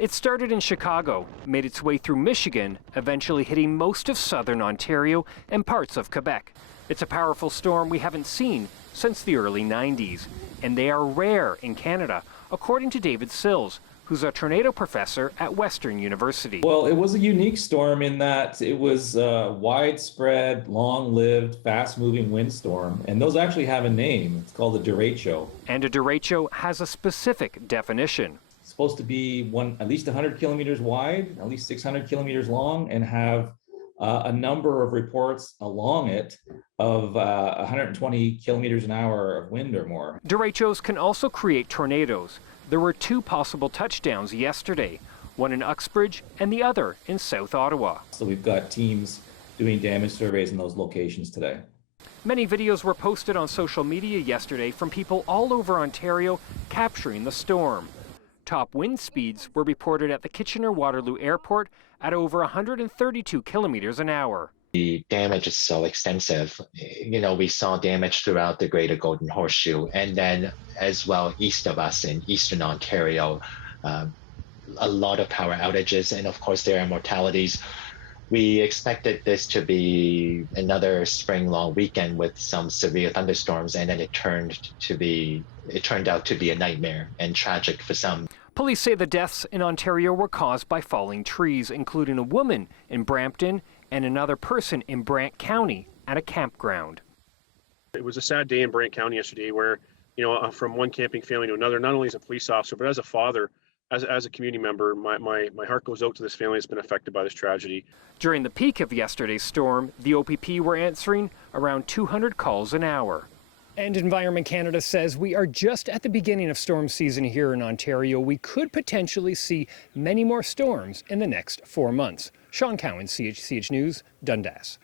It started in Chicago, made its way through Michigan, eventually hitting most of southern Ontario and parts of Quebec. It's a powerful storm we haven't seen since the early 90s, and they are rare in Canada, according to David Sills, who's a tornado professor at Western University. Well, it was a unique storm in that it was a widespread, long-lived, fast-moving windstorm, and those actually have a name. It's called a derecho. And a derecho has a specific definition. It's supposed to be at least 100 kilometers wide, at least 600 kilometers long, and have a number of reports along it of 120 kilometers an hour of wind or more. Derechos can also create tornadoes. There were two possible touchdowns yesterday, one in Uxbridge and the other in South Ottawa. So we've got teams doing damage surveys in those locations today. Many videos were posted on social media yesterday from people all over Ontario capturing the storm. Top wind speeds were reported at the Kitchener-Waterloo Airport at over 132 kilometers an hour. The damage is so extensive. We saw damage throughout the Greater Golden Horseshoe, and then as well east of us in Eastern Ontario, a lot of power outages, and of course there are mortalities. We expected this to be another spring long weekend with some severe thunderstorms, and then it turned out to be a nightmare and tragic for some. Police say the deaths in Ontario were caused by falling trees, including a woman in Brampton and another person in Brant County at a campground. It was a sad day in Brant County yesterday where, from one camping family to another, not only as a police officer, but as a father, as a community member, my heart goes out to this family that's been affected by this tragedy. During the peak of yesterday's storm, the OPP were answering around 200 calls an hour. And Environment Canada says we are just at the beginning of storm season here in Ontario. We could potentially see many more storms in the next 4 months. Sean Cowan, CHCH News, Dundas.